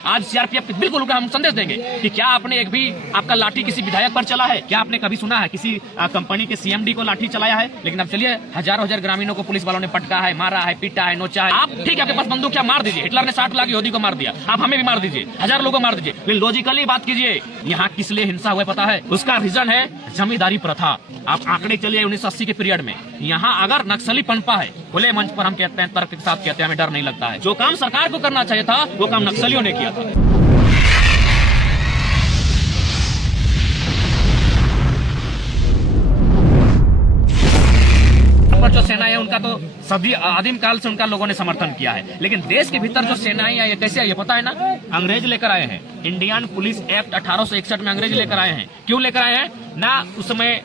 आज सीआरपीएफ बिल्कुल हम संदेश देंगे कि क्या आपने एक भी आपका लाठी किसी विधायक पर चला है? क्या आपने कभी सुना है किसी कंपनी के सीएमडी को लाठी चलाया है? लेकिन अब चलिए हजारों हजार ग्रामीणों को पुलिस वालों ने पटका है, मारा है, पीटा है, नोचा है। आप ठीक है, आपके पास बंदूक, क्या मार दीजिए। हिटलर ने 60 लाख यहूदी को मार दिया, आप हमें भी मार दीजिए, 1000 लोगों को मार दीजिए। लेकिन लॉजिकली बात कीजिए, यहाँ किस लिए हिंसा हुआ पता है? उसका रीजन है जमींदारी प्रथा। आप आंकड़े चलिए 1980 के पीरियड में यहाँ अगर नक्सली पनपा है, खुले मंच पर हम कहते हैं, तर्क के साथ कहते हैं, हमें डर नहीं लगता है। जो काम सरकार को करना चाहिए था वो काम नक्सलियों ने किया था। जो सेना है उनका तो सभी आदिम काल से उनका लोगों ने समर्थन किया है। लेकिन देश के भीतर जो सेनाएं है ये कैसे है ये पता है ना? अंग्रेज लेकर आए हैं। इंडियन पुलिस एक्ट 1861 में अंग्रेज लेकर आए हैं। क्यों लेकर आए हैं? ना उस समय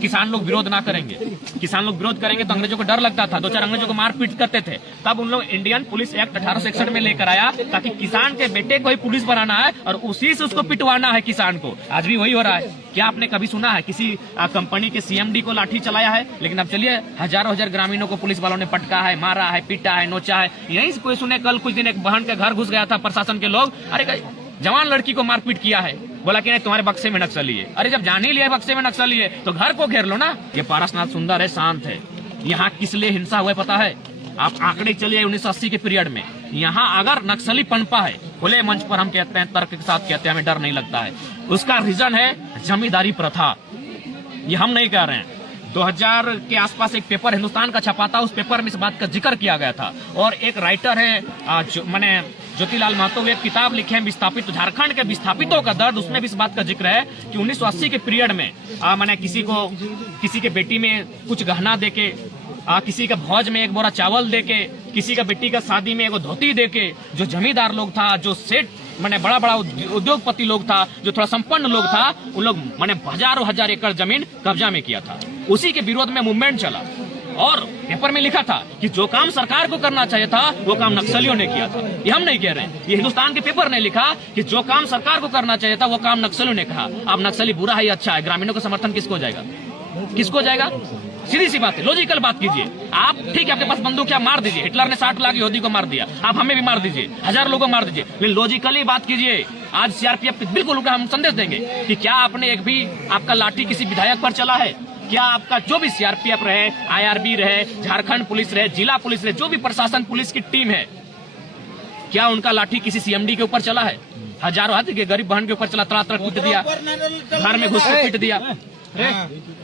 किसान लोग विरोध ना करेंगे, किसान लोग विरोध करेंगे तो अंग्रेजों को डर लगता था, 2-4 अंग्रेजों को मार पीट करते थे। तब उन लोग इंडियन पुलिस एक्ट 1861 में लेकर आया ताकि किसान के बेटे को ही पुलिस बनाना है और उसी से उसको पिटवाना है किसान को। आज भी वही हो रहा है। क्या आपने कभी सुना है किसी कंपनी के सीएमडी को लाठी चलाया है? लेकिन अब चलिए हजारों हजार ग्रामीणों को पुलिस वालों ने पटका है, मारा है, पीटा है, नोचा है। यहीं से कोई सुने कल कुछ दिन एक बहन के घर घुस गया था प्रशासन के लोग, अरे जवान लड़की को मारपीट किया है, बोला कि नहीं तुम्हारे बक्से में नक्सली है। अरे जब जान ही लिया बक्से में नक्सली है तो घर को घेर लो ना। ये पारसनाथ सुंदर है, शांत है। यहाँ किस लिए हिंसा हुआ पता है? आप आंकड़े चलिए 1980 के पीरियड में यहाँ अगर नक्सली पनपा है, खुले मंच पर हम कहते हैं, तर्क के साथ कहते हैं, हमें डर नहीं लगता है। उसका रीजन है जमींदारी प्रथा। ये हम नहीं कह रहे हैं। 2000 के आसपास एक पेपर हिंदुस्तान का छपा था, उस पेपर में इस बात का जिक्र किया गया था। और एक राइटर है मैंने ज्योतिलाल महतो, एक किताब लिखे हैं विस्थापित, झारखंड के विस्थापितों का दर्द, उसमें भी इस बात का जिक्र है कि 1980 के पीरियड में मैंने किसी के बेटी में कुछ गहना देके, किसी का भोज में एक बोरा चावल देके, किसी का बेटी का शादी में एक धोती देके, जो जमींदार लोग था, जो सेठ मैंने बड़ा बड़ा उद्योगपति लोग था, जो थोड़ा संपन्न लोग था, उन लोग मैंने हजारों हजार एकड़ जमीन कब्जा में किया था। उसी के विरोध में मूवमेंट चला और पेपर में लिखा था कि जो काम सरकार को करना चाहिए था वो काम नक्सलियों ने किया था। ये हम नहीं कह रहे हैं, ये हिंदुस्तान के पेपर ने लिखा कि जो काम सरकार को करना चाहिए था वो काम नक्सलियों ने कहा। अब नक्सली बुरा है या अच्छा है? ग्रामीणों का समर्थन किसको जाएगा? किसको जाएगा? सीधी सी बात है, लॉजिकल बात कीजिए। आप ठीक है, आपके पास बंदूक, क्या मार दीजिए। हिटलर ने 60 लाख यहूदी को मार दिया, आप हमें भी मार दीजिए, 1000 लोगों को मार दीजिए। लेकिन लॉजिकली बात कीजिए। आज सीआरपीएफ बिल्कुल हम संदेश देंगे कि क्या आपने एक भी आपका लाठी किसी विधायक पर चला है? क्या आपका जो भी सीआरपीएफ रहे, आईआरबी रहे, झारखंड पुलिस रहे, जिला पुलिस रहे, जो भी प्रशासन पुलिस की टीम है, क्या उनका लाठी किसी सीएमडी के ऊपर चला है? हजारों हाथी के गरीब बहन के ऊपर चला, तड़ा पीट दिया, घर में घुस के पीट दिया।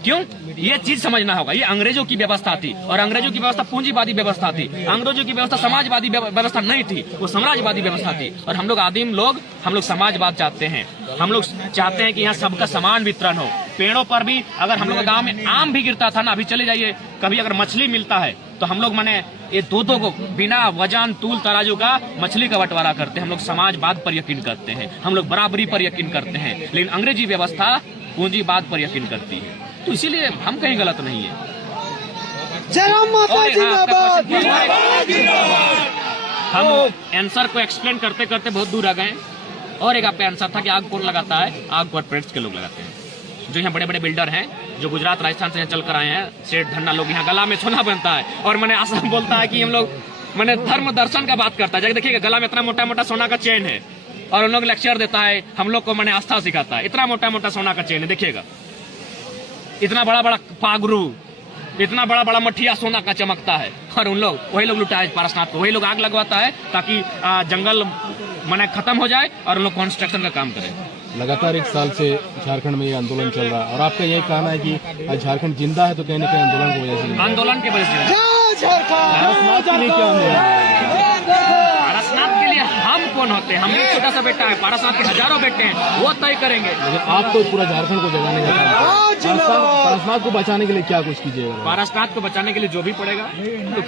क्यों? ये चीज समझना होगा। ये अंग्रेजों की व्यवस्था थी और अंग्रेजों की व्यवस्था पूंजीवादी व्यवस्था थी। अंग्रेजों की व्यवस्था समाजवादी व्यवस्था नहीं थी, वो साम्राज्यवादी व्यवस्था थी। और हम लोग आदिम लोग, हम लोग समाजवाद चाहते हैं। हम लोग चाहते हैं कि यहाँ सबका समान वितरण हो। पेड़ों पर भी अगर हम लोग गाँव में आम भी गिरता था ना, अभी चले जाइए, कभी अगर मछली मिलता है तो हम लोग माने ये दो को बिना वजन तूल तराजू का मछली का बंटवारा करते हैं। हम लोग समाजवाद पर यकीन करते हैं, हम लोग बराबरी पर यकीन करते हैं। लेकिन अंग्रेजी व्यवस्था पूंजीवाद पर यकीन करती है, तो इसीलिए हम कहीं गलत नहीं है। हम आंसर को एक्सप्लेन करते करते बहुत दूर आ गए। और एक आपका आंसर था कि आग कौन लगाता है? आग कॉर्पोरेट्स के लोग लगाते हैं। जो यहाँ बड़े बड़े बिल्डर हैं, जो गुजरात राजस्थान से यहाँ चल कर आए हैं, सेठ धन्ना लोग, यहाँ गला में सोना बनता है। और मैंने आसाम बोलता है कि हम लोग मैंने धर्म दर्शन का बात करता है। देखिएगा गला में इतना मोटा मोटा सोना का चेन है और उन लोग लेक्चर देता है, हम लोग को मैंने आस्था सिखाता है। इतना मोटा मोटा सोना का चेन है, देखिएगा, इतना बड़ा बड़ा पागरू, इतना बड़ा बड़ा मठिया सोना का चमकता है। और उन लोग वही लोग लुटाए पारसनाथ को, वही लोग आग लगवाता है ताकि जंगल मैंने खत्म हो जाए और उन लोग कंस्ट्रक्शन का काम करें। लगातार 1 साल से झारखंड में ये आंदोलन चल रहा है और आपका यही कहना है कि झारखंड जिंदा है तो कहीं ना कहीं आंदोलन की वजह से, आंदोलन की वजह से। पारसनाथ के लिए हम कौन होते हैं? हम एक छोटा सा बेटा है, पारसनाथ के हजारों बेटे हैं, वो तय करेंगे। लेकिन आप तो पूरा झारखंड को जगाने का काम, पारसनाथ को बचाने के लिए क्या कुछ कीजिएगा? पारसनाथ को बचाने के लिए जो भी पड़ेगा तो